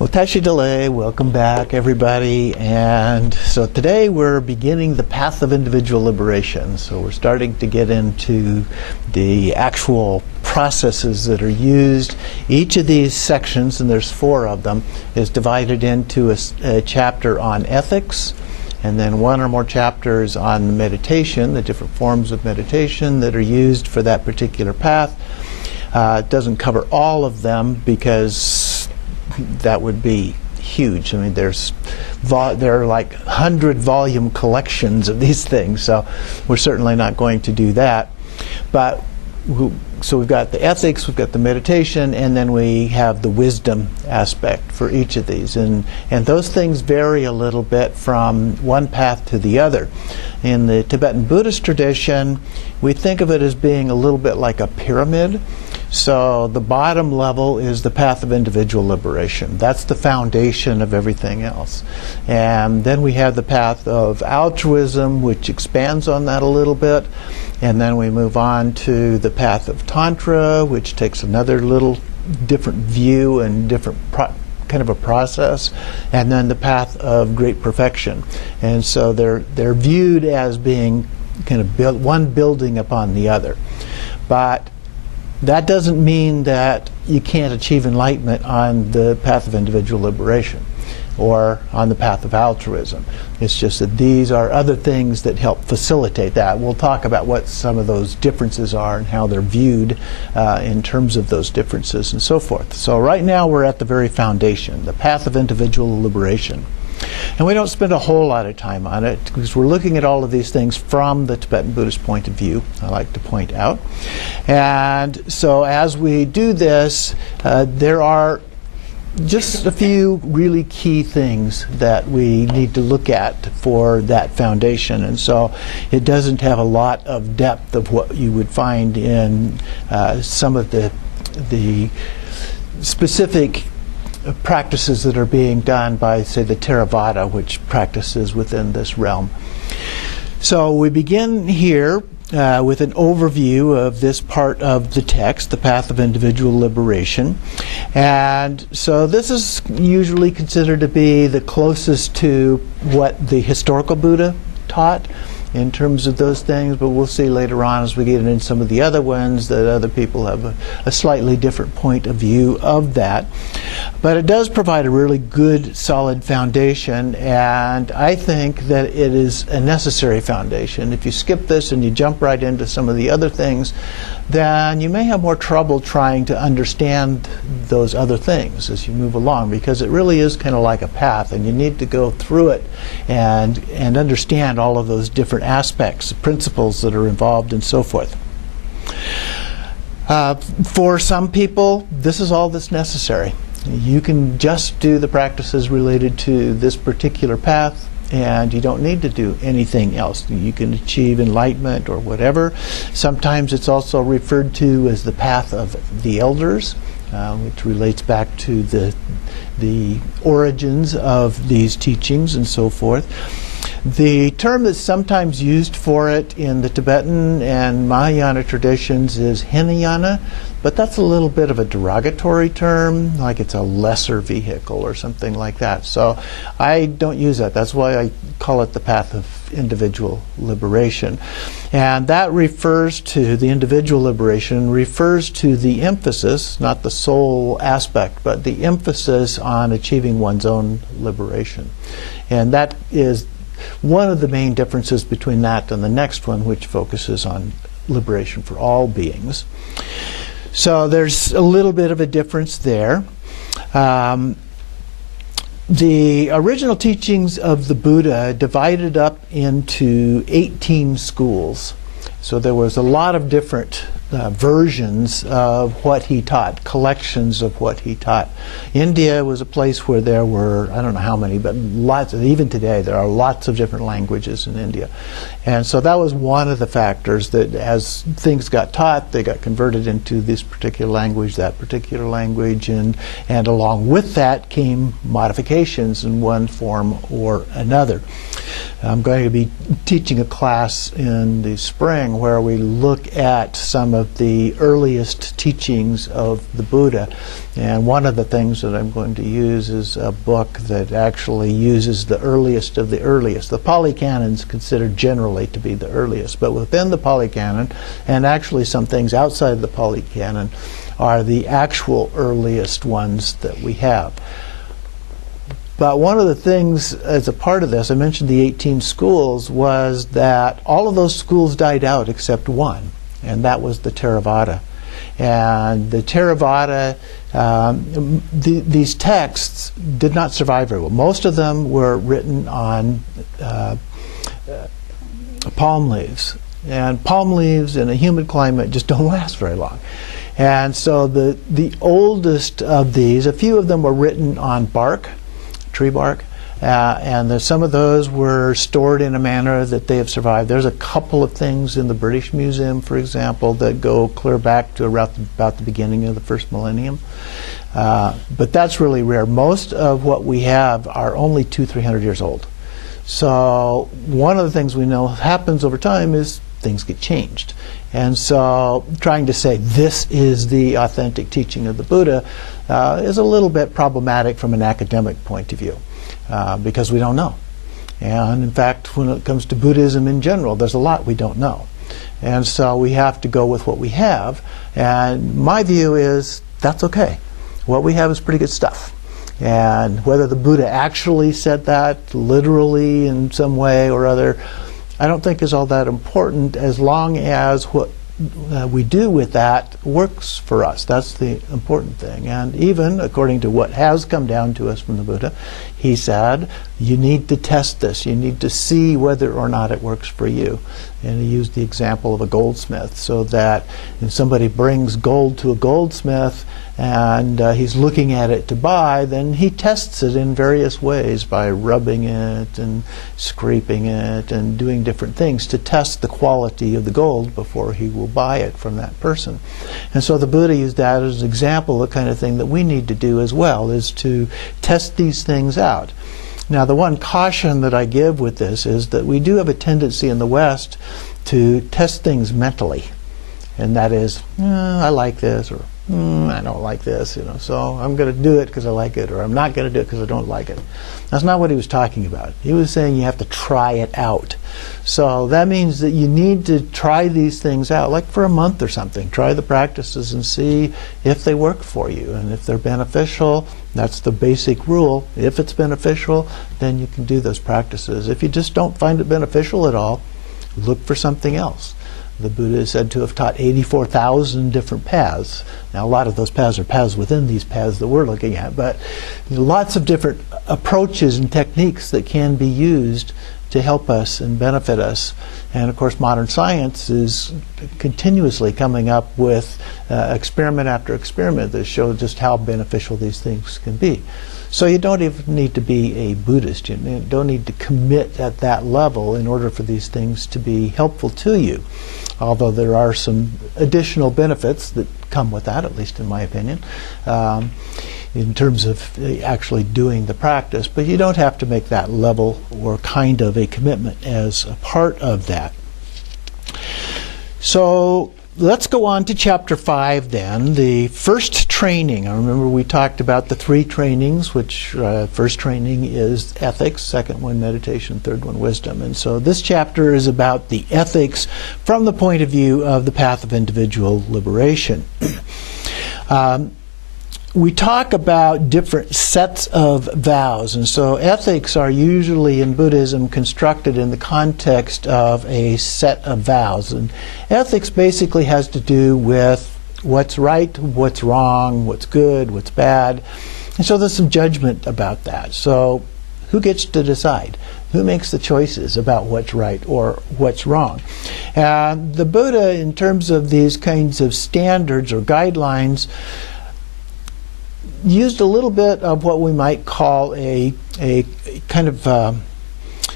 Well, Tashi Delay, welcome back, everybody. And so today we're beginning the path of individual liberation. So we're starting to get into the actual processes that are used. Each of these sections, and there's 4 of them, is divided into a chapter on ethics, and then 1 or more chapters on meditation, the different forms of meditation that are used for that particular path. It doesn't cover all of them because that would be huge. I mean, there are like 100-volume collections of these things, so we're certainly not going to do that. But so we've got the ethics, we've got the meditation, and then we have the wisdom aspect for each of these. And those things vary a little bit from one path to the other. In the Tibetan Buddhist tradition, we think of it as being a little bit like a pyramid. So the bottom level is the path of individual liberation. That's the foundation of everything else. And then we have the path of altruism, which expands on that a little bit. And then we move on to the path of Tantra, which takes another little different view and different kind of a process. And then the path of great perfection. And so they're viewed as being kind of one building upon the other. But that doesn't mean that you can't achieve enlightenment on the path of individual liberation or on the path of altruism. It's just that these are other things that help facilitate that. We'll talk about what some of those differences are and how they're viewed in terms of those differences and so forth. So right now we're at the very foundation, the path of individual liberation. And we don't spend a whole lot of time on it because we're looking at all of these things from the Tibetan Buddhist point of view, I like to point out. And so as we do this, there are just a few really key things that we need to look at for that foundation. And so it doesn't have a lot of depth of what you would find in some of the specific practices that are being done by, say, the Theravada, which practices within this realm. So we begin here with an overview of this part of the text, the path of individual liberation. And so this is usually considered to be the closest to what the historical Buddha taught in terms of those things, but we'll see later on as we get into some of the other ones that other people have a slightly different point of view of that. But it does provide a really good, solid foundation, and I think that it is a necessary foundation. If you skip this and you jump right into some of the other things, then you may have more trouble trying to understand those other things as you move along, because it really is kind of like a path, and you need to go through it and understand all of those different aspects, principles that are involved, and so forth. For some people, this is all that's necessary. You can just do the practices related to this particular path, and you don't need to do anything else. You can achieve enlightenment or whatever. Sometimes it's also referred to as the path of the elders, which relates back to the origins of these teachings and so forth. The term that's sometimes used for it in the Tibetan and Mahayana traditions is Hinayana, but that's a little bit of a derogatory term, like it's a lesser vehicle or something like that. So I don't use that. That's why I call it the path of individual liberation. And that refers to the individual liberation, refers to the emphasis, not the sole aspect, but the emphasis on achieving one's own liberation. And that is one of the main differences between that and the next one, which focuses on liberation for all beings. So there's a little bit of a difference there. The original teachings of the Buddha divided up into 18 schools. So there was a lot of different versions of what he taught, collections of what he taught. India was a place where there were, I don't know how many, but lots, even today there are lots of different languages in India. And so that was one of the factors that as things got taught, they got converted into this particular language, that particular language, and along with that came modifications in one form or another. I'm going to be teaching a class in the spring where we look at some of the earliest teachings of the Buddha. And one of the things that I'm going to use is a book that actually uses the earliest of the earliest. The Pali Canon is considered generally to be the earliest, but within the Pali Canon, and actually some things outside of the Pali Canon, are the actual earliest ones that we have. But one of the things as a part of this, I mentioned the 18 schools, was that all of those schools died out except one, and that was the Theravada. And the Theravada, these texts did not survive very well. Most of them were written on palm leaves. And palm leaves in a humid climate just don't last very long. And so the oldest of these, a few of them were written on bark, tree bark, and some of those were stored in a manner that they have survived. There's a couple of things in the British Museum, for example, that go clear back to about the beginning of the first millennium. But that's really rare. Most of what we have are only 200-300 years old. So one of the things we know happens over time is things get changed. And so trying to say this is the authentic teaching of the Buddha is a little bit problematic from an academic point of view because we don't know. And in fact, when it comes to Buddhism in general, there's a lot we don't know. And so we have to go with what we have. And my view is that's okay. What we have is pretty good stuff. And whether the Buddha actually said that literally in some way or other, I don't think is all that important as long as what we do with that works for us. That's the important thing. And even according to what has come down to us from the Buddha, he said, you need to test this. You need to see whether or not it works for you. And he used the example of a goldsmith, so that if somebody brings gold to a goldsmith and he's looking at it to buy, then he tests it in various ways by rubbing it and scraping it and doing different things to test the quality of the gold before he will buy it from that person. And so the Buddha used that as an example of the kind of thing that we need to do as well, is to test these things out. Now, the one caution that I give with this is that we do have a tendency in the West to test things mentally. And that is, I like this, or I don't like this, so I'm going to do it because I like it, or I'm not going to do it because I don't like it. That's not what he was talking about. He was saying you have to try it out. So that means that you need to try these things out, like for a month or something. Try the practices and see if they work for you. And if they're beneficial, that's the basic rule. If it's beneficial, then you can do those practices. If you just don't find it beneficial at all, look for something else. The Buddha is said to have taught 84,000 different paths. Now, a lot of those paths are paths within these paths that we're looking at, but lots of different approaches and techniques that can be used to help us and benefit us. And of course, modern science is continuously coming up with experiment after experiment that show just how beneficial these things can be. So you don't even need to be a Buddhist. You don't need to commit at that level in order for these things to be helpful to you. Although there are some additional benefits that come with that, at least in my opinion, in terms of actually doing the practice. But you don't have to make that level or kind of a commitment as a part of that. So let's go on to chapter 5 then, the first training. I remember we talked about the 3 trainings, which first training is ethics, second one meditation, third one wisdom. And so this chapter is about the ethics from the point of view of the path of individual liberation. We talk about different sets of vows, and so ethics are usually in Buddhism constructed in the context of a set of vows. And ethics basically has to do with what's right, what's wrong, what's good, what's bad. And so there's some judgment about that. So who gets to decide? Who makes the choices about what's right or what's wrong? The Buddha, in terms of these kinds of standards or guidelines, used a little bit of what we might call a kind of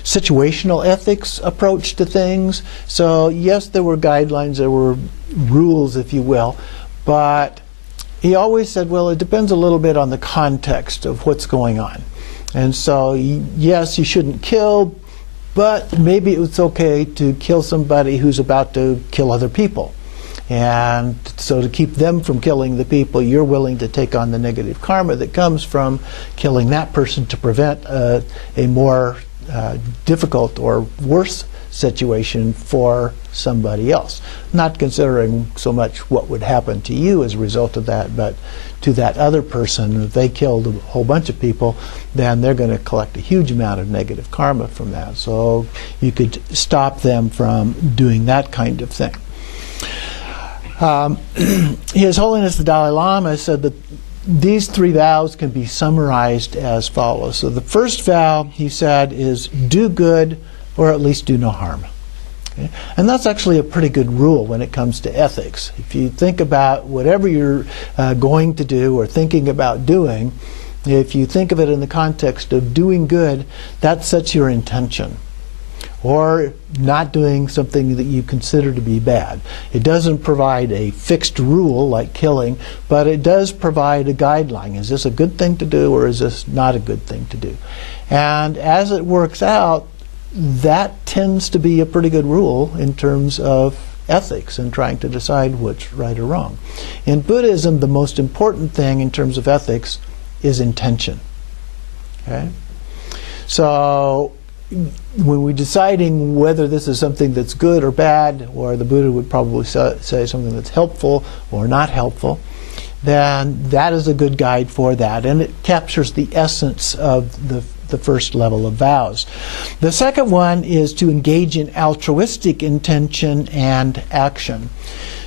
situational ethics approach to things. So yes, there were guidelines, there were rules, if you will, but he always said, well, it depends a little bit on the context of what's going on. And so yes, you shouldn't kill, but maybe it's okay to kill somebody who's about to kill other people. And so to keep them from killing the people, you're willing to take on the negative karma that comes from killing that person to prevent a more difficult or worse situation for somebody else. Not considering so much what would happen to you as a result of that, but to that other person. If they killed a whole bunch of people, then they're going to collect a huge amount of negative karma from that. So you could stop them from doing that kind of thing. His Holiness the Dalai Lama said that these 3 vows can be summarized as follows. So the first vow, he said, is do good or at least do no harm. Okay? And that's actually a pretty good rule when it comes to ethics. If you think about whatever you're going to do or thinking about doing, if you think of it in the context of doing good, that sets your intention. Or not doing something that you consider to be bad. It doesn't provide a fixed rule like killing, but it does provide a guideline. Is this a good thing to do or is this not a good thing to do? And as it works out, that tends to be a pretty good rule in terms of ethics and trying to decide what's right or wrong. In Buddhism, the most important thing in terms of ethics is intention. Okay? So when we're deciding whether this is something that's good or bad, or the Buddha would probably say something that's helpful or not helpful, then that is a good guide for that. And it captures the essence of the first level of vows. The second one is to engage in altruistic intention and action.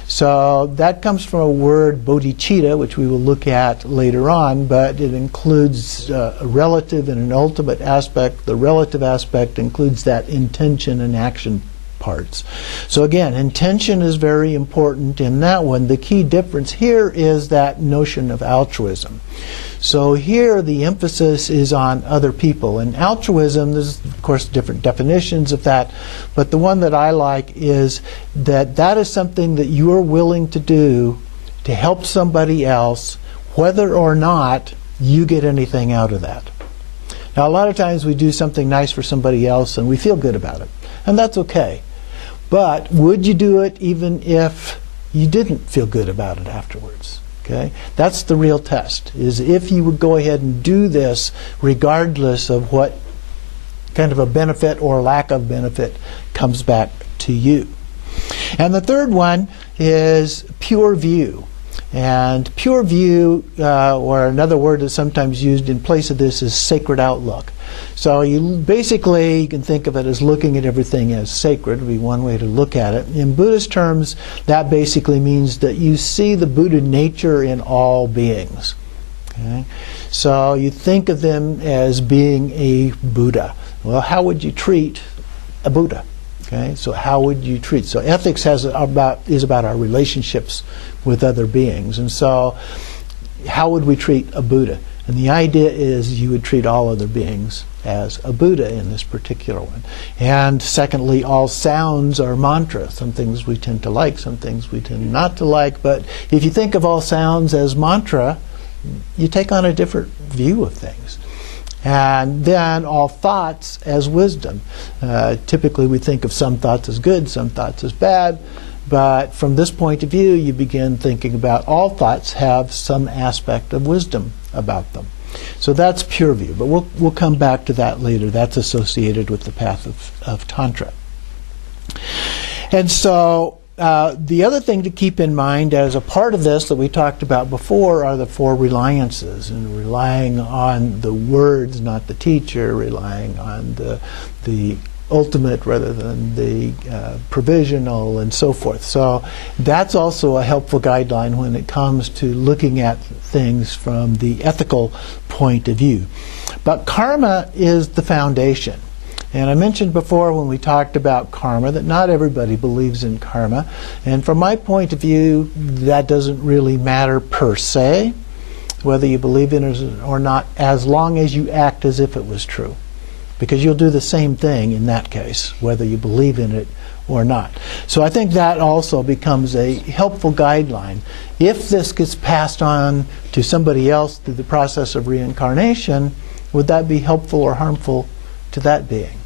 So that comes from a word, bodhicitta, which we will look at later on, but it includes a relative and an ultimate aspect. The relative aspect includes that intention and action parts. So again, intention is very important in that one. The key difference here is that notion of altruism. So here the emphasis is on other people. And altruism, there's of course different definitions of that, but the one that I like is that that is something that you are willing to do to help somebody else, whether or not you get anything out of that. Now a lot of times we do something nice for somebody else and we feel good about it, and that's okay. But would you do it even if you didn't feel good about it afterwards? Okay? That's the real test, is if you would go ahead and do this regardless of what kind of a benefit or lack of benefit comes back to you. And the third one is pure view. And pure view, or another word that's sometimes used in place of this, is sacred outlook. So you can think of it as looking at everything as sacred, would be one way to look at it. In Buddhist terms, that basically means that you see the Buddha nature in all beings. Okay? So you think of them as being a Buddha. Well, how would you treat a Buddha? Okay? So how would you treat? So ethics is about our relationships with other beings. And so how would we treat a Buddha? And the idea is you would treat all other beings as a Buddha in this particular one. And secondly, all sounds are mantra. Some things we tend to like, some things we tend not to like. But if you think of all sounds as mantra, you take on a different view of things. And then all thoughts as wisdom. Typically we think of some thoughts as good, some thoughts as bad. But from this point of view, you begin thinking about all thoughts have some aspect of wisdom about them. So that's pure view, but we'll come back to that later. That's associated with the path of Tantra. And so the other thing to keep in mind as a part of this that we talked about before are the 4 reliances, and relying on the words, not the teacher, relying on the ultimate rather than the provisional, and so forth. So that's also a helpful guideline when it comes to looking at things from the ethical point of view. But karma is the foundation. And I mentioned before when we talked about karma that not everybody believes in karma. And from my point of view, that doesn't really matter per se, whether you believe in it or not, as long as you act as if it was true. Because you'll do the same thing in that case, whether you believe in it or not. So I think that also becomes a helpful guideline. If this gets passed on to somebody else through the process of reincarnation, would that be helpful or harmful to that being?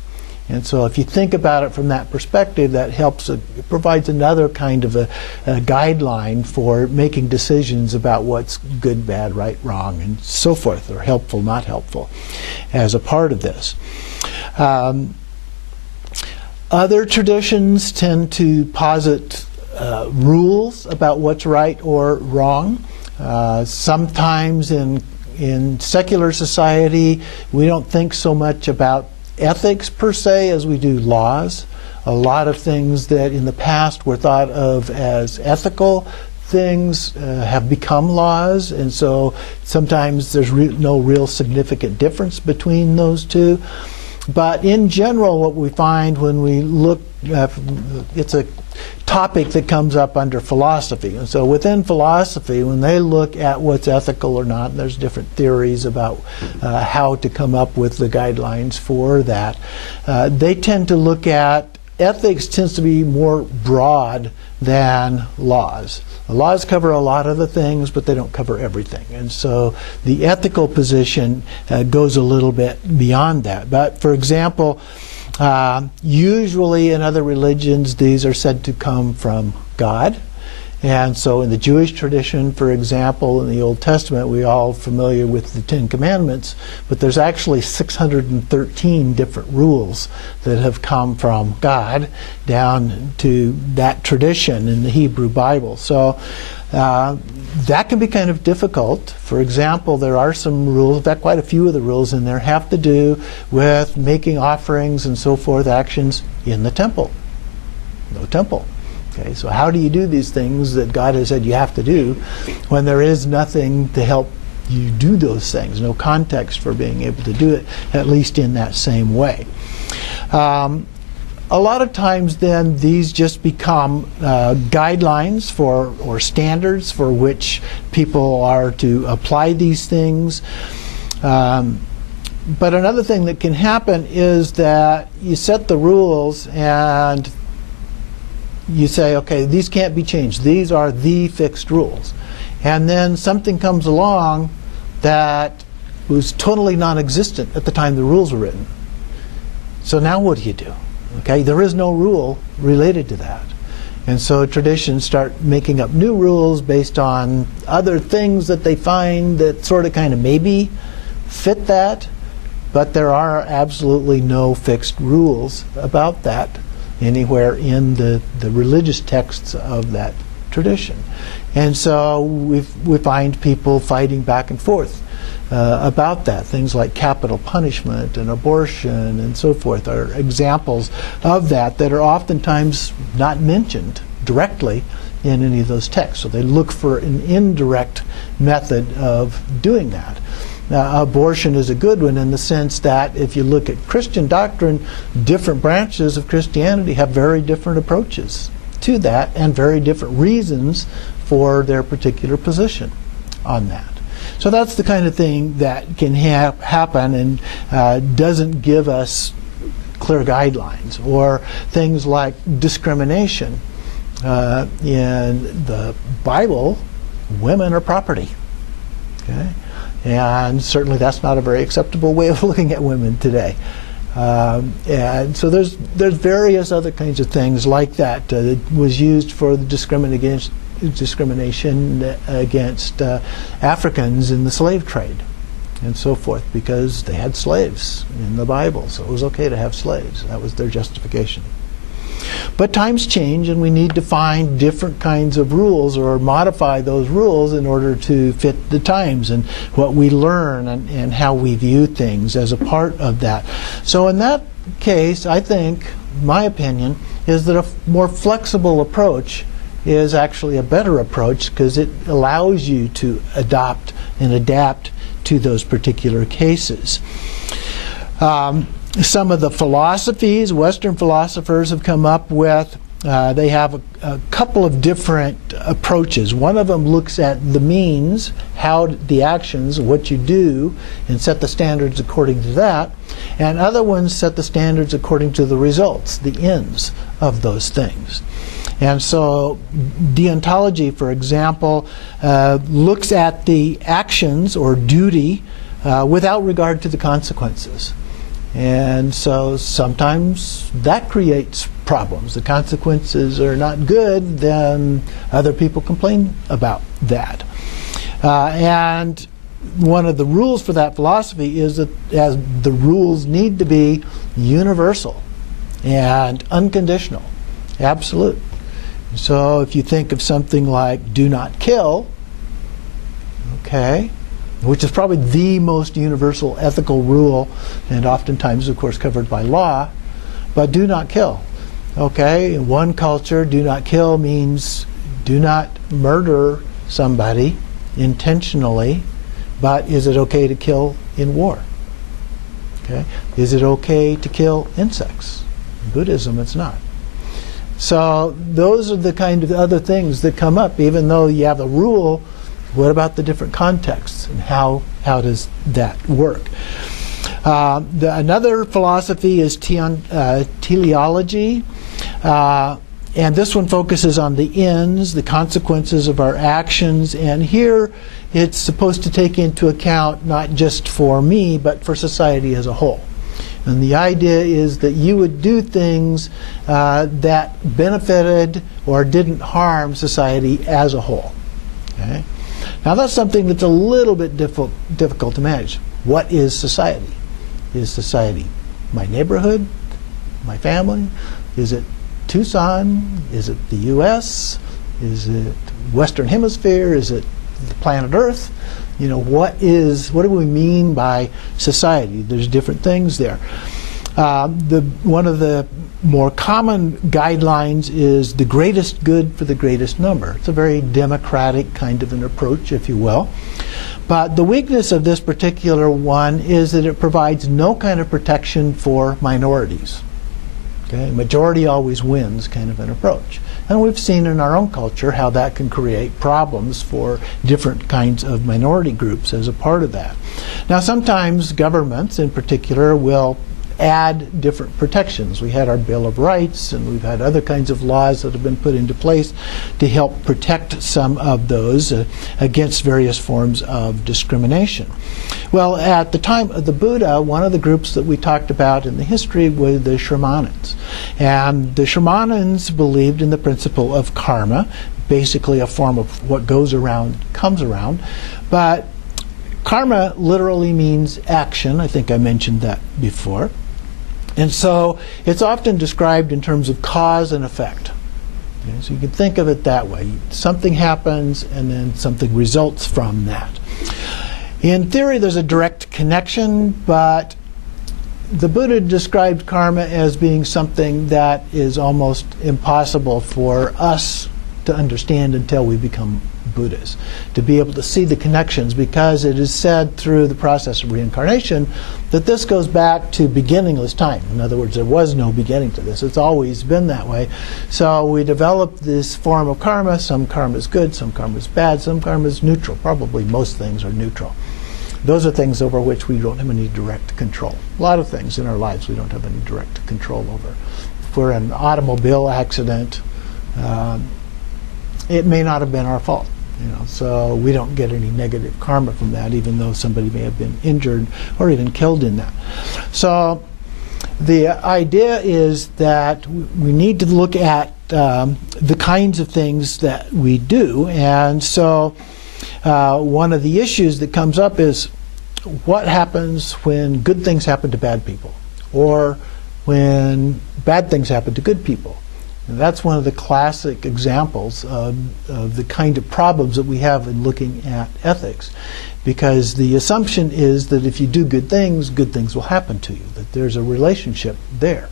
And so if you think about it from that perspective, that helps, it provides another kind of a guideline for making decisions about what's good, bad, right, wrong, and so forth, or helpful, not helpful, as a part of this. Other traditions tend to posit rules about what's right or wrong. Sometimes in secular society, we don't think so much about ethics per se as we do laws. A lot of things that in the past were thought of as ethical things have become laws, and so sometimes there's no real significant difference between those two. But in general, what we find when we look, it's a topic that comes up under philosophy. And so within philosophy, when they look at what's ethical or not, there's different theories about how to come up with the guidelines for that. They tend to look at, ethics tends to be more broad than laws. The laws cover a lot of the things, but they don't cover everything. And so the ethical position goes a little bit beyond that. But for example, usually in other religions, these are said to come from God. And so in the Jewish tradition, for example, in the Old Testament, we're all familiar with the Ten Commandments, but there's actually 613 different rules that have come from God down to that tradition in the Hebrew Bible. So that can be kind of difficult. For example, there are some rules, in fact, quite a few of the rules in there have to do with making offerings and so forth, actions in the temple. No temple. Okay, so how do you do these things that God has said you have to do when there is nothing to help you do those things, no context for being able to do it, at least in that same way. A lot of times then these just become guidelines for, or standards for which people are to apply these things. But another thing that can happen is that you set the rules and you say, okay, these can't be changed. These are the fixed rules. And then something comes along that was totally non-existent at the time the rules were written. So now what do you do? Okay, there is no rule related to that. And so traditions start making up new rules based on other things that they find that sort of kind of maybe fit that, but there are absolutely no fixed rules about that anywhere in the religious texts of that tradition. And so we find people fighting back and forth about that. Things like capital punishment and abortion and so forth are examples of that are oftentimes not mentioned directly in any of those texts. So they look for an indirect method of doing that. Now, abortion is a good one in the sense that if you look at Christian doctrine, different branches of Christianity have very different approaches to that and very different reasons for their particular position on that. So that's the kind of thing that can happen and doesn't give us clear guidelines. Or things like discrimination. In the Bible, women are property. Okay? And certainly that's not a very acceptable way of looking at women today. And so there's various other kinds of things like that that was used for the discrimination against Africans in the slave trade and so forth, because they had slaves in the Bible, so it was okay to have slaves. That was their justification. But times change, and we need to find different kinds of rules or modify those rules in order to fit the times and what we learn and how we view things as a part of that. So in that case, I think, my opinion, is that a more flexible approach is actually a better approach because it allows you to adopt and adapt to those particular cases. Some of the philosophies, Western philosophers have come up with, they have a couple of different approaches. One of them looks at the means, how the actions, what you do, and set the standards according to that. And other ones set the standards according to the results, the ends of those things. And so deontology, for example, looks at the actions or duty without regard to the consequences. And so sometimes that creates problems. The consequences are not good, then other people complain about that. And one of the rules for that philosophy is that as the rules need to be universal and unconditional, absolute. So if you think of something like do not kill, okay, which is probably the most universal ethical rule, and oftentimes, of course, covered by law, but do not kill. Okay, in one culture, do not kill means do not murder somebody intentionally, but is it okay to kill in war? Okay, is it okay to kill insects? In Buddhism, it's not. So those are the kind of other things that come up, even though you have a rule. What about the different contexts, and how does that work? Another philosophy is teleology, and this one focuses on the ends, the consequences of our actions, and here it's supposed to take into account not just for me, but for society as a whole. And the idea is that you would do things that benefited or didn't harm society as a whole. Okay? Now that's something that's a little bit difficult to manage. What is society? Is society my neighborhood? My family? Is it Tucson? Is it the U.S.? Is it Western Hemisphere? Is it the planet Earth? You know, what do we mean by society? There's different things there. One of the more common guidelines is the greatest good for the greatest number. It's a very democratic kind of an approach, if you will. But the weakness of this particular one is that it provides no kind of protection for minorities. Okay? Majority always wins kind of an approach. And we've seen in our own culture how that can create problems for different kinds of minority groups as a part of that. Now sometimes governments in particular will add different protections. We had our Bill of Rights, and we've had other kinds of laws that have been put into place to help protect some of those against various forms of discrimination. Well, at the time of the Buddha, one of the groups that we talked about in the history was the Shramanins. And the Shramanins believed in the principle of karma, basically a form of what goes around comes around. But karma literally means action. I think I mentioned that before. And so it's often described in terms of cause and effect. Okay, so you can think of it that way. Something happens and then something results from that. In theory, there's a direct connection, but the Buddha described karma as being something that is almost impossible for us to understand until we become Buddhas, to be able to see the connections, because it is said through the process of reincarnation that this goes back to beginningless time. In other words, there was no beginning to this. It's always been that way. So we developed this form of karma. Some karma is good, some karma is bad, some karma is neutral. Probably most things are neutral. Those are things over which we don't have any direct control. A lot of things in our lives we don't have any direct control over. If we're in an automobile accident, it may not have been our fault. So we don't get any negative karma from that, even though somebody may have been injured or even killed in that. So the idea is that we need to look at the kinds of things that we do. And so one of the issues that comes up is what happens when good things happen to bad people, or when bad things happen to good people. And that's one of the classic examples of the kind of problems that we have in looking at ethics. Because the assumption is that if you do good things will happen to you, that there's a relationship there.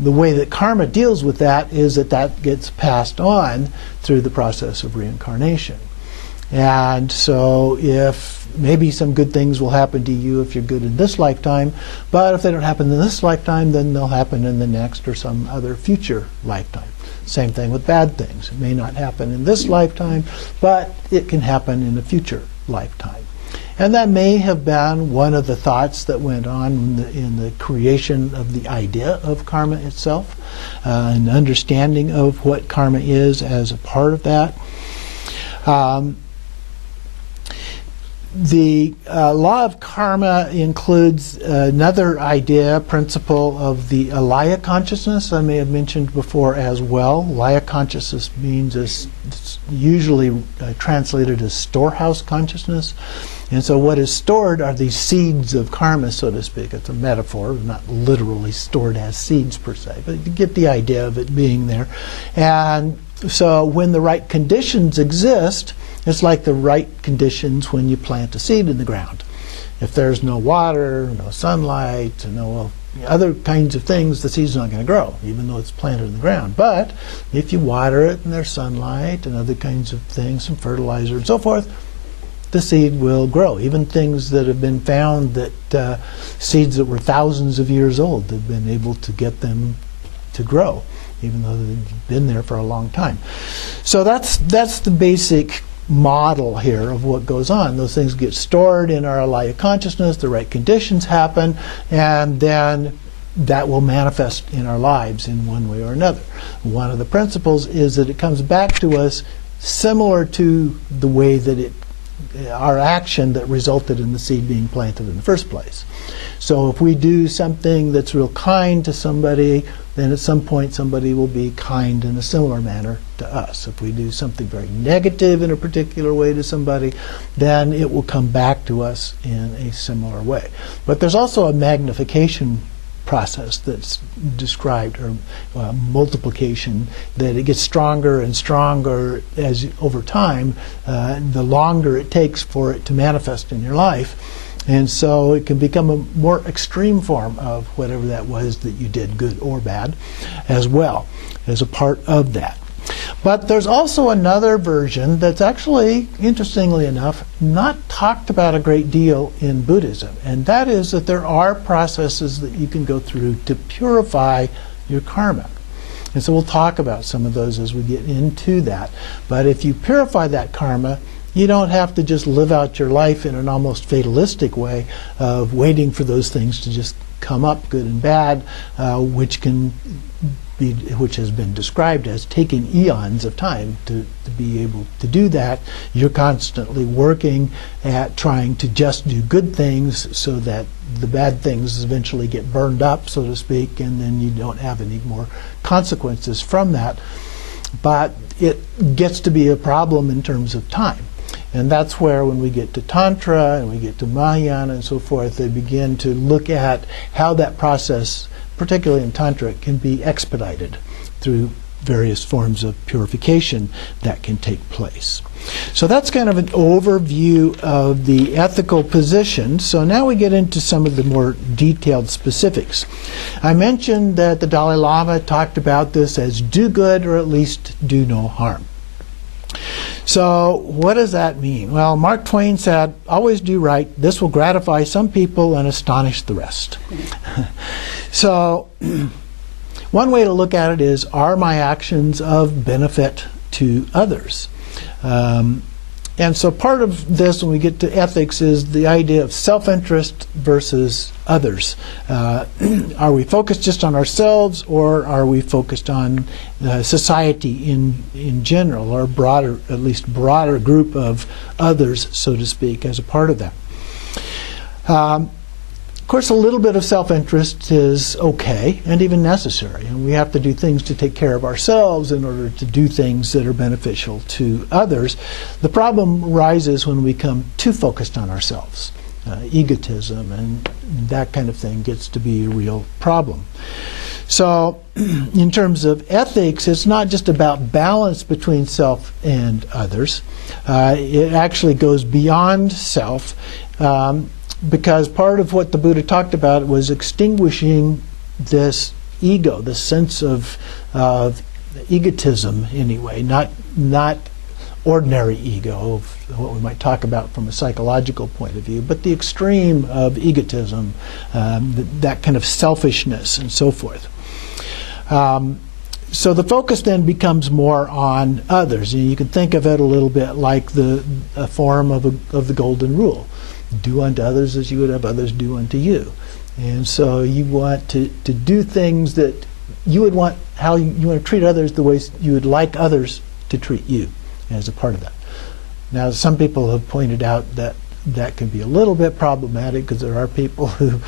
The way that karma deals with that is that that gets passed on through the process of reincarnation. And so if maybe some good things will happen to you if you're good in this lifetime, but if they don't happen in this lifetime, then they'll happen in the next or some other future lifetime. Same thing with bad things. It may not happen in this lifetime, but it can happen in a future lifetime. And that may have been one of the thoughts that went on in the creation of the idea of karma itself, an understanding of what karma is as a part of that. The law of karma includes another idea, principle of the alaya consciousness I may have mentioned before as well. Alaya consciousness means it's usually translated as storehouse consciousness. And so what is stored are these seeds of karma, so to speak. It's a metaphor, not literally stored as seeds per se, but you get the idea of it being there. And so when the right conditions exist, it's like the right conditions when you plant a seed in the ground. If there's no water, no sunlight, no other kinds of things, the seed's not going to grow, even though it's planted in the ground. But if you water it and there's sunlight and other kinds of things, some fertilizer and so forth, the seed will grow. Even things that have been found that seeds that were thousands of years old have been able to get them to grow, even though they've been there for a long time. So that's the basic model here of what goes on. Those things get stored in our alaya consciousness, the right conditions happen, and then that will manifest in our lives in one way or another. One of the principles is that it comes back to us similar to the way that our action that resulted in the seed being planted in the first place. So if we do something that's real kind to somebody, then at some point somebody will be kind in a similar manner to us. If we do something very negative in a particular way to somebody, then it will come back to us in a similar way. But there's also a magnification process that's described, or multiplication, that it gets stronger and stronger as over time, the longer it takes for it to manifest in your life. And so it can become a more extreme form of whatever that was that you did, good or bad, as well, as a part of that. But there's also another version that's actually, interestingly enough, not talked about a great deal in Buddhism. And that is that there are processes that you can go through to purify your karma. And so we'll talk about some of those as we get into that. But if you purify that karma, you don't have to just live out your life in an almost fatalistic way of waiting for those things to just come up, good and bad, which has been described as taking eons of time to be able to do that. You're constantly working at trying to just do good things so that the bad things eventually get burned up, so to speak, and then you don't have any more consequences from that. But it gets to be a problem in terms of time. And that's where, when we get to Tantra and we get to Mahayana and so forth, they begin to look at how that process, particularly in Tantra, can be expedited through various forms of purification that can take place. So that's kind of an overview of the ethical position. So now we get into some of the more detailed specifics. I mentioned that the Dalai Lama talked about this as do good, or at least do no harm. So what does that mean? Well, Mark Twain said, always do right. This will gratify some people and astonish the rest. So one way to look at it is, are my actions of benefit to others? And so part of this, when we get to ethics, is the idea of self-interest versus others. Are we focused just on ourselves, or are we focused on society in general, or broader, at least broader group of others, so to speak, as a part of that? Of course, a little bit of self-interest is okay and even necessary, and we have to do things to take care of ourselves in order to do things that are beneficial to others. The problem arises when we become too focused on ourselves. Egotism and that kind of thing gets to be a real problem. So in terms of ethics, it's not just about balance between self and others. It actually goes beyond self. Because part of what the Buddha talked about was extinguishing this ego, this sense of egotism anyway, not ordinary ego, of what we might talk about from a psychological point of view, but the extreme of egotism, that kind of selfishness and so forth. So the focus then becomes more on others. You can think of it a little bit like a form of the Golden Rule. Do unto others as you would have others do unto you. And so you want to do things that you would want, how you want to treat others the way you would like others to treat you as a part of that. Now, some people have pointed out that that can be a little bit problematic because there are people who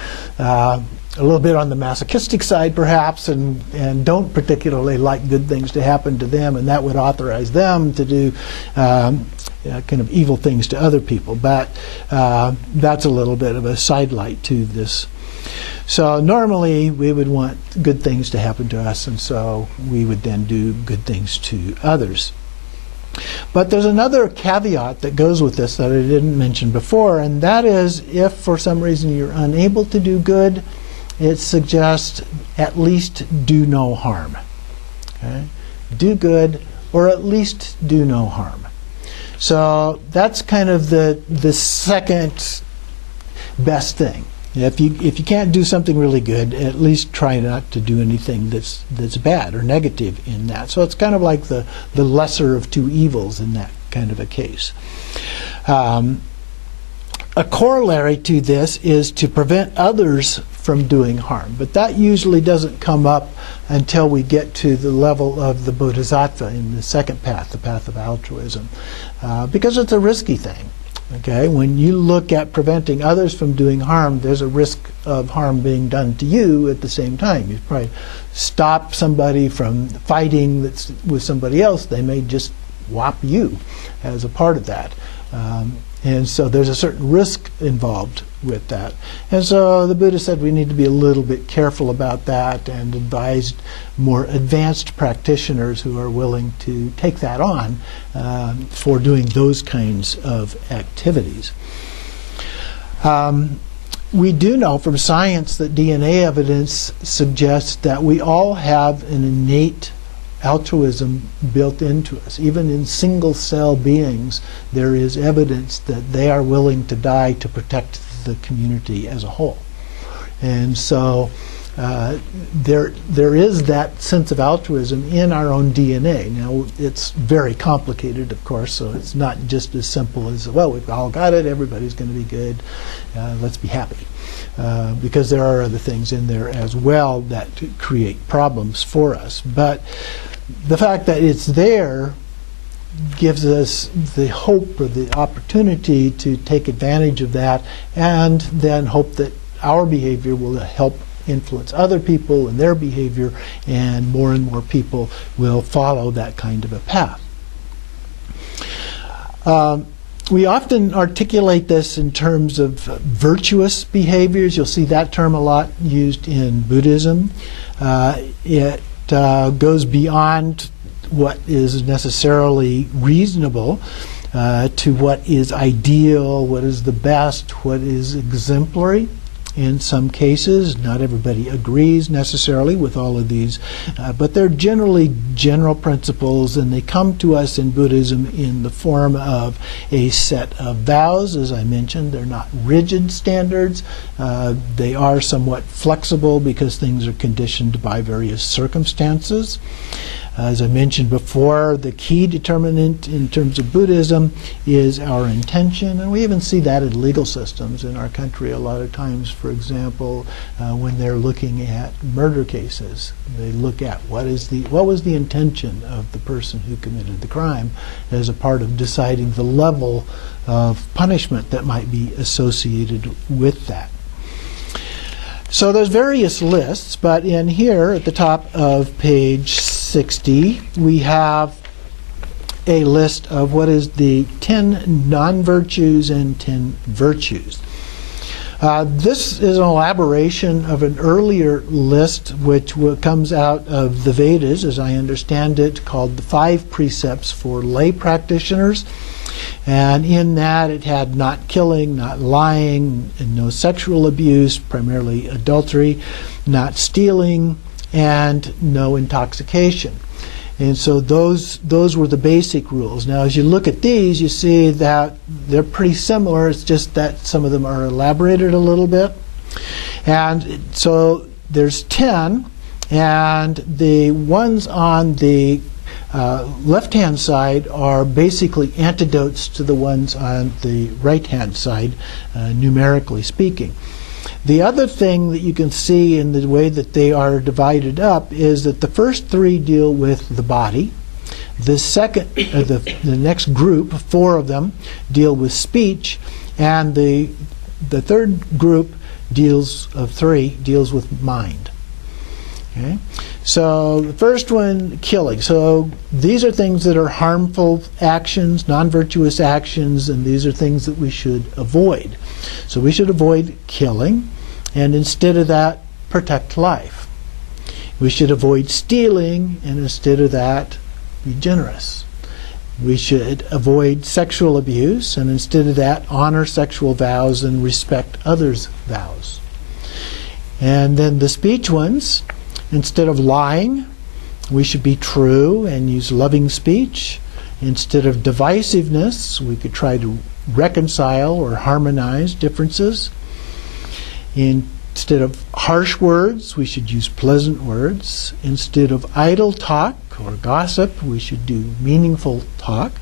a little bit on the masochistic side perhaps and don't particularly like good things to happen to them, and that would authorize them to do kind of evil things to other people. But that's a little bit of a sidelight to this. So normally we would want good things to happen to us, and so we would then do good things to others. But there's another caveat that goes with this that I didn't mention before, and that is if for some reason you're unable to do good, it suggests at least do no harm. Okay? Do good, or at least do no harm. So that's kind of the second best thing. If you can't do something really good, at least try not to do anything that's bad or negative in that. So it's kind of like the lesser of two evils in that kind of a case. A corollary to this is to prevent others from doing harm, but that usually doesn't come up until we get to the level of the bodhisattva in the second path, the path of altruism, because it's a risky thing. Okay, when you look at preventing others from doing harm, there's a risk of harm being done to you at the same time. You probably stop somebody from fighting with somebody else, they may just whop you as a part of that. And so there's a certain risk involved with that. And so the Buddha said we need to be a little bit careful about that and advised more advanced practitioners who are willing to take that on for doing those kinds of activities. We do know from science that DNA evidence suggests that we all have an innate altruism built into us. Even in single-cell beings, there is evidence that they are willing to die to protect the community as a whole. And so there is that sense of altruism in our own DNA. Now, it's very complicated, of course, so it's not just as simple as, well, we've all got it, everybody's going to be good, let's be happy. Because there are other things in there as well that create problems for us. But the fact that it's there gives us the hope or the opportunity to take advantage of that and then hope that our behavior will help influence other people and their behavior, and more people will follow that kind of a path. We often articulate this in terms of virtuous behaviors. You'll see that term a lot used in Buddhism. It goes beyond what is necessarily reasonable to what is ideal, what is the best, what is exemplary. In some cases, not everybody agrees necessarily with all of these, but they're generally general principles, and they come to us in Buddhism in the form of a set of vows. As I mentioned, they're not rigid standards. They are somewhat flexible because things are conditioned by various circumstances. As I mentioned before, the key determinant in terms of Buddhism is our intention, and we even see that in legal systems in our country a lot of times. For example, when they're looking at murder cases, they look at what was the intention of the person who committed the crime as a part of deciding the level of punishment that might be associated with that. So there's various lists, but in here at the top of page 60, we have a list of what is the 10 non-virtues and 10 virtues. This is an elaboration of an earlier list which comes out of the Vedas, as I understand it, called the 5 Precepts for Lay Practitioners. And in that it had not killing, not lying, and no sexual abuse, primarily adultery, not stealing, and no intoxication. And so those were the basic rules. Now as you look at these, you see that they're pretty similar. It's just that some of them are elaborated a little bit. And so there's 10, and the ones on the left-hand side are basically antidotes to the ones on the right-hand side, numerically speaking. The other thing that you can see in the way that they are divided up is that the first 3 deal with the body. The next group, 4 of them, deal with speech, And the third group of three deals with mind. Okay? So the first one, killing. So these are things that are harmful actions, non-virtuous actions, and these are things that we should avoid. So we should avoid killing, and instead of that, protect life. We should avoid stealing, and instead of that, be generous. We should avoid sexual abuse, and instead of that, honor sexual vows and respect others' vows. And then the speech ones, instead of lying, we should be true and use loving speech. Instead of divisiveness, we could try to reconcile or harmonize differences. Instead of harsh words, we should use pleasant words. Instead of idle talk or gossip, we should do meaningful talk.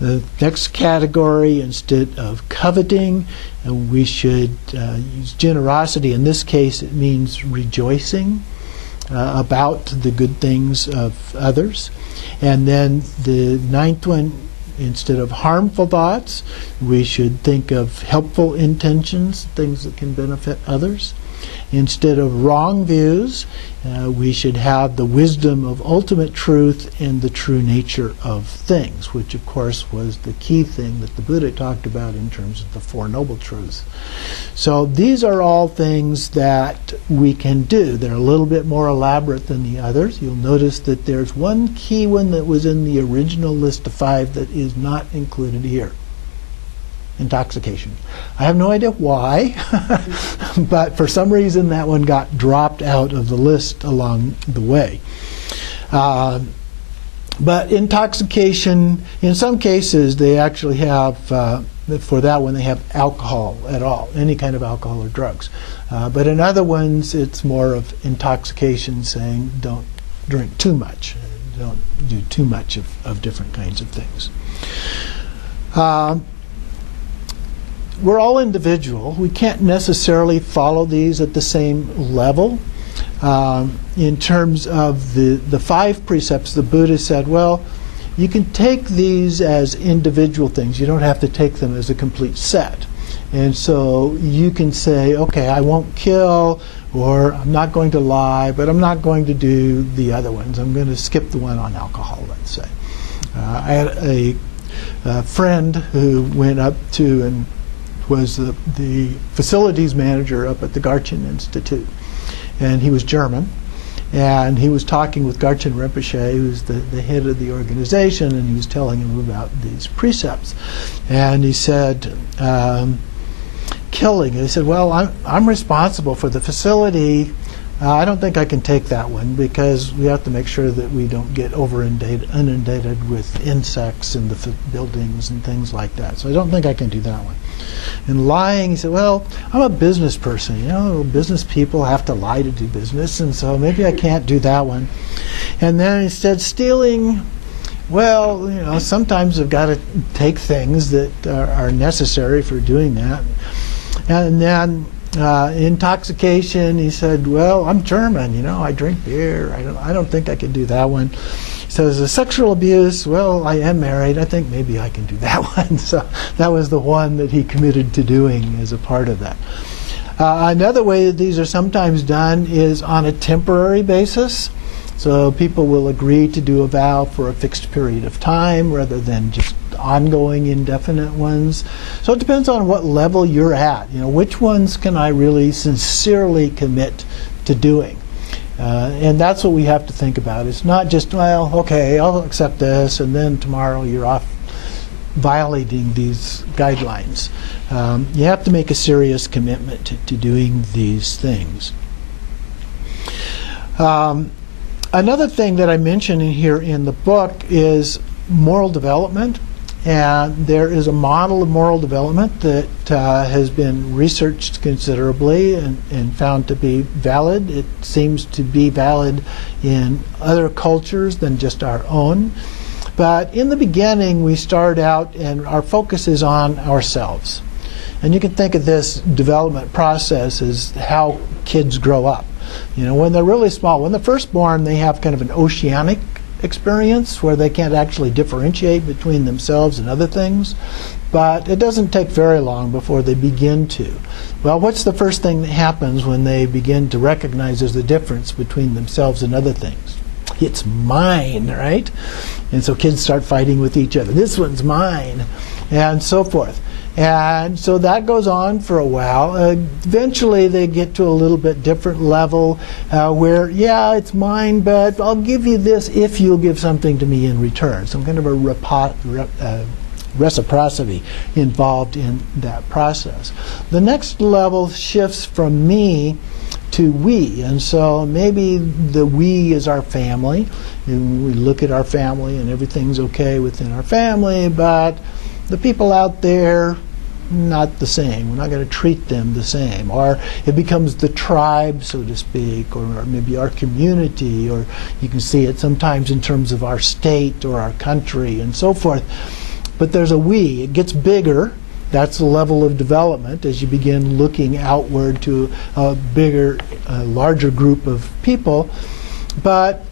The next category, instead of coveting, we should use generosity. In this case, it means rejoicing about the good things of others. And then the ninth one, instead of harmful thoughts, we should think of helpful intentions, things that can benefit others. Instead of wrong views, we should have the wisdom of ultimate truth and the true nature of things, which of course was the key thing that the Buddha talked about in terms of the Four Noble Truths. So these are all things that we can do. They're a little bit more elaborate than the others. You'll notice that there's one key one that was in the original list of 5 that is not included here. Intoxication. I have no idea why, but for some reason that one got dropped out of the list along the way. But intoxication, in some cases, they actually have, for that one, they have alcohol at all, any kind of alcohol or drugs. But in other ones, it's more of intoxication, saying don't drink too much, don't do too much of different kinds of things. We're all individual. We can't necessarily follow these at the same level. In terms of the 5 precepts, the Buddha said, well, you can take these as individual things. You don't have to take them as a complete set. And so you can say, okay, I won't kill, or I'm not going to lie, but I'm not going to do the other ones. I'm going to skip the one on alcohol, let's say. I had a friend who went up to and was the facilities manager up at the Garchen Institute. And he was German. And he was talking with Garchen Rinpoche, who's the head of the organization, and he was telling him about these precepts. And he said, killing. And he said, well, I'm responsible for the facility. I don't think I can take that one because we have to make sure that we don't get inundated with insects in the buildings and things like that. So I don't think I can do that one. And lying, he said, well, I'm a business person. You know, business people have to lie to do business, and so maybe I can't do that one. And then he said, stealing, well, you know, sometimes I've got to take things that are necessary for doing that. And then intoxication, he said, well, I'm German, you know, I drink beer. I don't think I can do that one. So as a sexual abuse, well, I am married. I think maybe I can do that one. So that was the one that he committed to doing as a part of that. Another way that these are sometimes done is on a temporary basis. So people will agree to do a vow for a fixed period of time rather than just ongoing indefinite ones. So it depends on what level you're at. You know, which ones can I really sincerely commit to doing? And that's what we have to think about. It's not just, well, okay, I'll accept this, and then tomorrow you're off violating these guidelines. You have to make a serious commitment to doing these things. Another thing that I mention in here in the book is moral development. And there is a model of moral development that has been researched considerably and found to be valid. It seems to be valid in other cultures than just our own. But in the beginning, we start out and our focus is on ourselves. And you can think of this development process as how kids grow up. You know, when they're really small, when they're first born, they have kind of an oceanic experience where they can't actually differentiate between themselves and other things. but it doesn't take very long before they begin to. Well, what's the first thing that happens when they begin to recognize there's a difference between themselves and other things? It's mine, right? And so kids start fighting with each other. This one's mine, and so forth. And so that goes on for a while. Eventually they get to a little bit different level where, yeah, it's mine, but I'll give you this if you'll give something to me in return. Some kind of a reciprocity involved in that process. The next level shifts from me to we, and so maybe the we is our family, and we look at our family and everything's okay within our family, but the people out there, not the same. We're not going to treat them the same. Or it becomes the tribe, so to speak, or maybe our community, or you can see it sometimes in terms of our state or our country and so forth. But there's a we. It gets bigger. That's the level of development as you begin looking outward to a bigger, larger group of people. But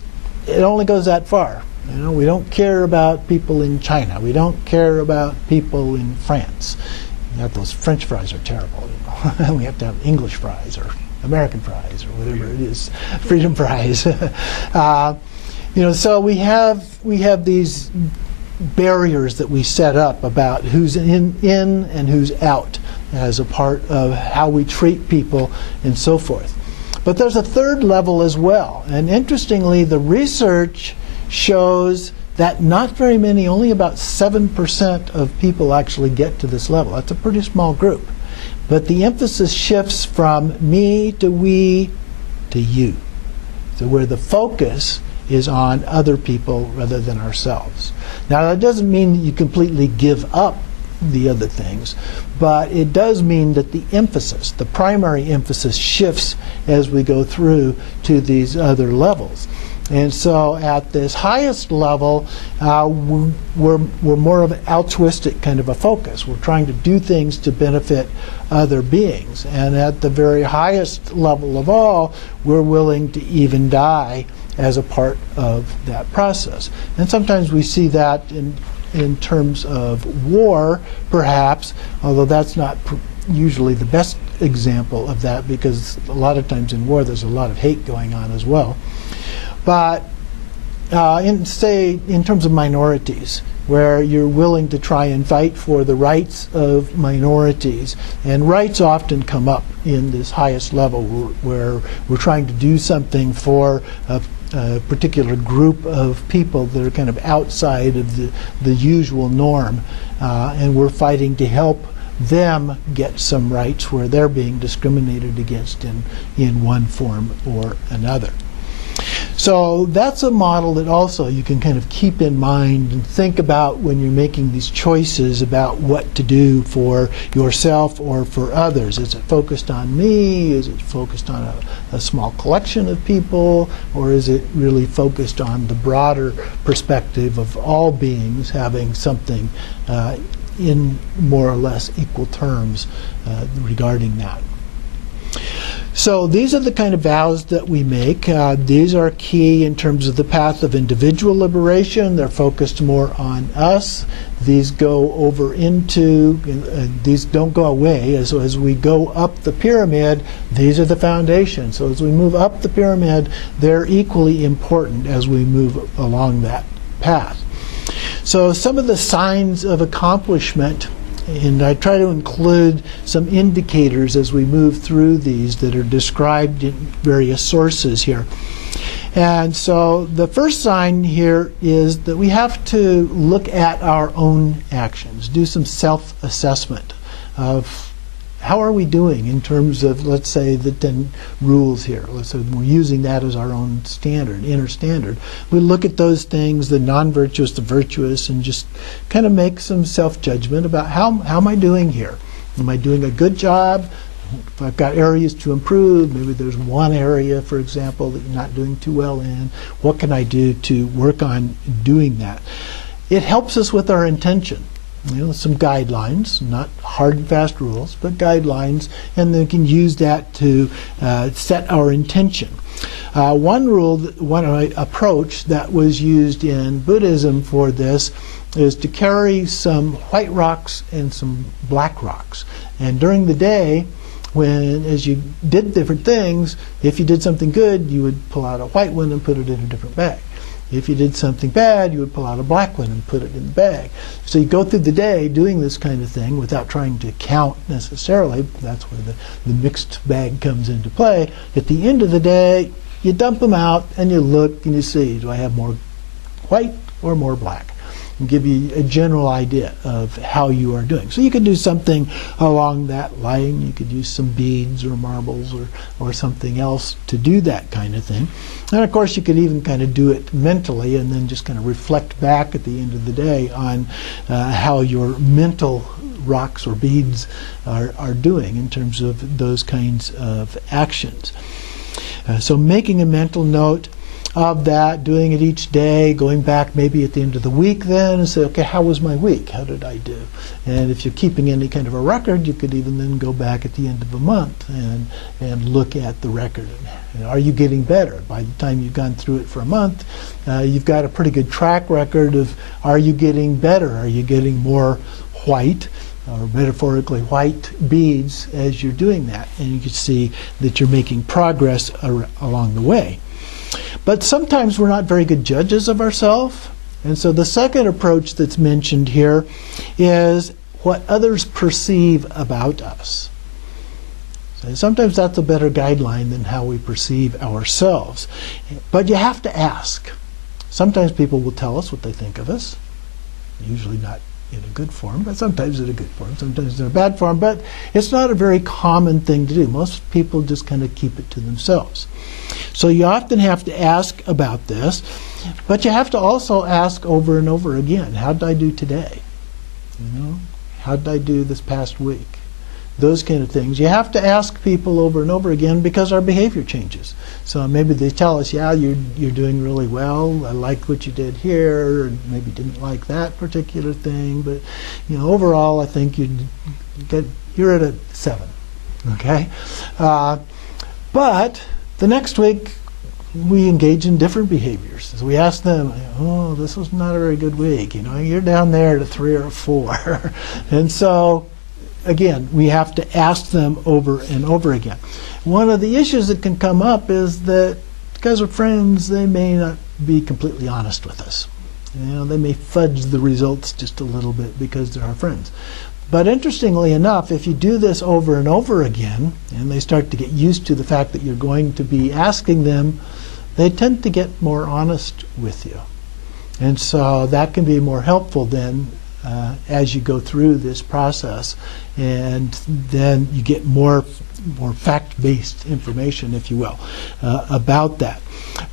it only goes that far. You know, we don't care about people in China. We don't care about people in France. Those French fries are terrible. You know? We have to have English fries or American fries or whatever it is, freedom fries. So we have these barriers that we set up about who's in and who's out as a part of how we treat people and so forth. But there's a third level as well. And interestingly, the research shows that not very many, only about 7% of people actually get to this level. That's a pretty small group. But the emphasis shifts from me to we to you. So where the focus is on other people rather than ourselves. Now that doesn't mean that you completely give up the other things, but it does mean that the emphasis, the primary emphasis, shifts as we go through to these other levels. And so at this highest level, we're more of an altruistic kind of a focus. We're trying to do things to benefit other beings. And at the very highest level of all, we're willing to even die as a part of that process. And sometimes we see that in terms of war, perhaps, although that's not usually the best example of that, because a lot of times in war there's a lot of hate going on as well. But in terms of minorities, where you're willing to try and fight for the rights of minorities, and rights often come up in this highest level where we're trying to do something for a particular group of people that are kind of outside of the usual norm, and we're fighting to help them get some rights where they're being discriminated against in one form or another. So that's a model that also you can kind of keep in mind and think about when you're making these choices about what to do for yourself or for others. Is it focused on me? Is it focused on a small collection of people? Or is it really focused on the broader perspective of all beings having something in more or less equal terms regarding that? So these are the kind of vows that we make. These are key in terms of the path of individual liberation. They're focused more on us. These go over into, these don't go away. So as we go up the pyramid, these are the foundations. So as we move up the pyramid, they're equally important as we move along that path. So some of the signs of accomplishment, and I try to include some indicators as we move through these that are described in various sources here. And so the first sign here is that we have to look at our own actions, do some self-assessment of how are we doing in terms of, let's say, the 10 rules here. Let's say we're using that as our own standard, inner standard. We look at those things, the non-virtuous, the virtuous, and just kind of make some self-judgment about how am I doing here? Am I doing a good job? If I've got areas to improve, maybe there's one area, for example, that you're not doing too well in. What can I do to work on doing that? It helps us with our intention. Some guidelines, not hard and fast rules, but guidelines, and then we can use that to set our intention. One approach that was used in Buddhism for this is to carry some white rocks and some black rocks. And during the day, as you did different things, if you did something good, you would pull out a white one and put it in a different bag. If you did something bad, you would pull out a black one and put it in the bag. So you go through the day doing this kind of thing without trying to count necessarily. That's where the mixed bag comes into play. At the end of the day, you dump them out and you look and you see, do I have more white or more black? And give you a general idea of how you are doing. So you could do something along that line. You could use some beads or marbles or something else to do that kind of thing. And of course you could even kind of do it mentally and then just kind of reflect back at the end of the day on how your mental rocks or beads are doing in terms of those kinds of actions. So making a mental note of that, doing it each day, going back maybe at the end of the week then and say, okay, how was my week? How did I do? And if you're keeping any kind of a record, you could even then go back at the end of the month and look at the record. And are you getting better? By the time you've gone through it for a month, you've got a pretty good track record of, are you getting better? Are you getting more white, or metaphorically white beads as you're doing that? And you can see that you're making progress along the way. But sometimes we're not very good judges of ourselves. And so the second approach that's mentioned here is what others perceive about us. So sometimes that's a better guideline than how we perceive ourselves. But you have to ask. Sometimes people will tell us what they think of us, usually not in a good form, but sometimes in a good form, sometimes in a bad form. But it's not a very common thing to do. Most people just kind of keep it to themselves. So you often have to ask about this, but you have to also ask over and over again, how did I do today? You know, how did I do this past week? Those kind of things. You have to ask people over and over again because our behavior changes. So maybe they tell us, yeah, you're doing really well. I liked what you did here, and maybe didn't like that particular thing. But you know, overall, I think you're at a 7. Okay, but the next week we engage in different behaviors. So we ask them, oh, this was not a very good week. You know, you're down there at a 3 or a 4, and so. Again, we have to ask them over and over again. One of the issues that can come up is that because we're friends, they may not be completely honest with us. You know, they may fudge the results just a little bit because they're our friends. But interestingly enough, if you do this over and over again, and they start to get used to the fact that you're going to be asking them, they tend to get more honest with you. And so that can be more helpful then as you go through this process, and then you get more fact-based information, if you will, about that.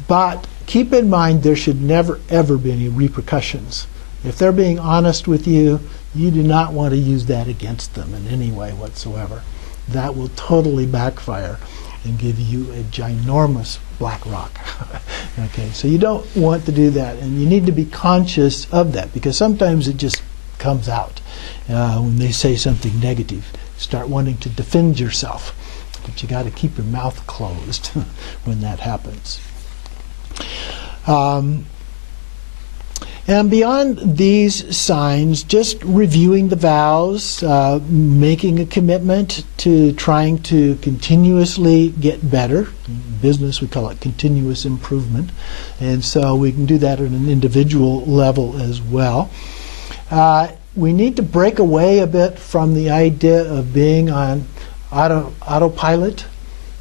But keep in mind there should never ever be any repercussions. If they're being honest with you, you do not want to use that against them in any way whatsoever. That will totally backfire and give you a ginormous black rock. Okay, so you don't want to do that, and you need to be conscious of that, because sometimes it just comes out when they say something negative. Start wanting to defend yourself, but you got to keep your mouth closed when that happens. And beyond these signs, just reviewing the vows, making a commitment to trying to continuously get better. In business, we call it continuous improvement. And so we can do that at an individual level as well. We need to break away a bit from the idea of being on autopilot,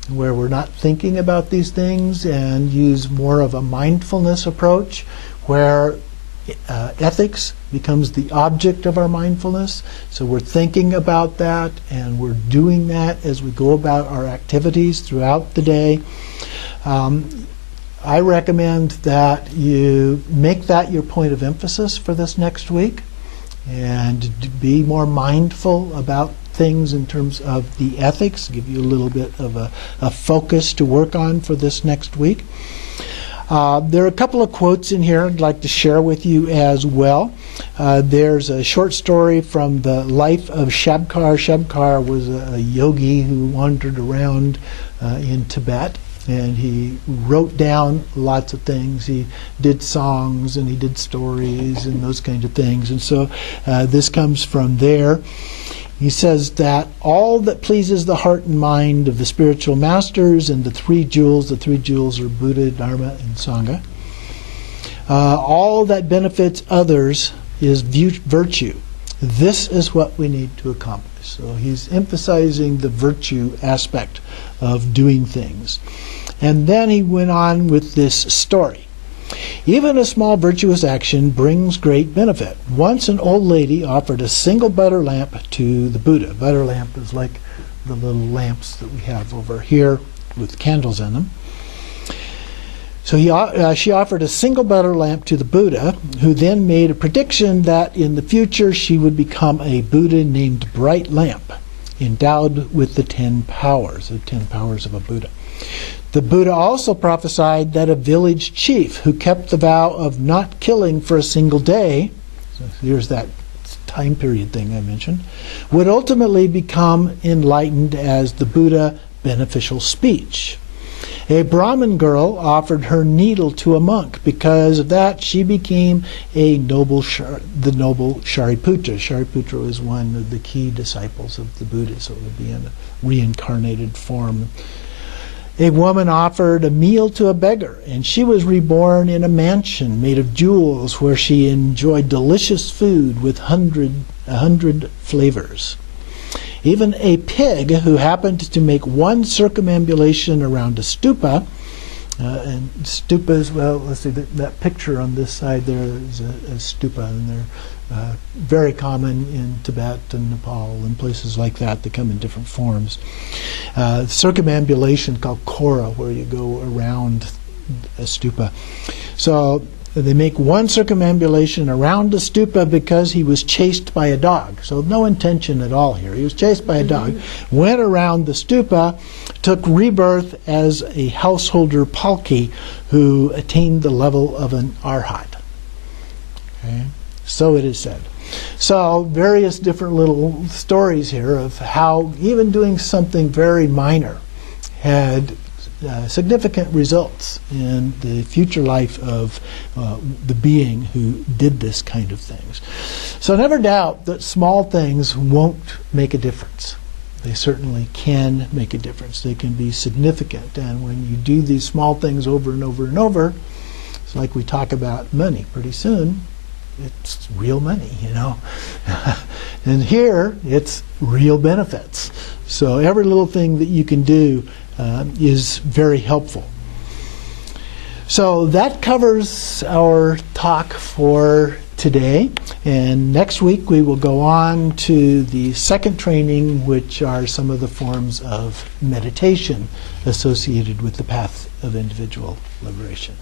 where we're not thinking about these things, and use more of a mindfulness approach, where ethics becomes the object of our mindfulness. So we're thinking about that, and we're doing that as we go about our activities throughout the day. I recommend that you make that your point of emphasis for this next week, and be more mindful about things in terms of the ethics, give you a little bit of a focus to work on for this next week. There are a couple of quotes in here I'd like to share with you as well. There's a short story from the life of Shabkar. Shabkar was a yogi who wandered around in Tibet, and he wrote down lots of things. He did songs and he did stories and those kinds of things. And so this comes from there. He says that all that pleases the heart and mind of the spiritual masters and the three jewels are Buddha, Dharma, and Sangha. All that benefits others is virtue. This is what we need to accomplish. So he's emphasizing the virtue aspect of doing things. And then he went on with this story. Even a small virtuous action brings great benefit. Once an old lady offered a single butter lamp to the Buddha. Butter lamp is like the little lamps that we have over here with candles in them. So she offered a single butter lamp to the Buddha, who then made a prediction that in the future she would become a Buddha named Bright Lamp, endowed with the 10 powers, the 10 powers of a Buddha. The Buddha also prophesied that a village chief who kept the vow of not killing for a single day, so here's that time period thing I mentioned, would ultimately become enlightened as the Buddha beneficial speech. A Brahmin girl offered her needle to a monk. Because of that, she became the noble Shariputra. Shariputra was one of the key disciples of the Buddha, so it would be in a reincarnated form. A woman offered a meal to a beggar, and she was reborn in a mansion made of jewels where she enjoyed delicious food with 100 flavors. Even a pig who happened to make one circumambulation around a stupa, and stupas, well, let's see, that picture on this side there is a stupa, and they're very common in Tibet and Nepal and places like that. They come in different forms. Circumambulation called kora, where you go around a stupa. So they make one circumambulation around the stupa because he was chased by a dog. So no intention at all here. He was chased by a dog, went around the stupa, took rebirth as a householder palki who attained the level of an arhat. Okay? So it is said. So various different little stories here of how even doing something very minor had significant results in the future life of the being who did this kind of things. So never doubt that small things won't make a difference. They certainly can make a difference. They can be significant. And when you do these small things over and over and over, it's like we talk about money. Pretty soon, it's real money, you know. And here, it's real benefits. So every little thing that you can do is very helpful. So that covers our talk for today. And next week we will go on to the second training, which are some of the forms of meditation associated with the path of individual liberation.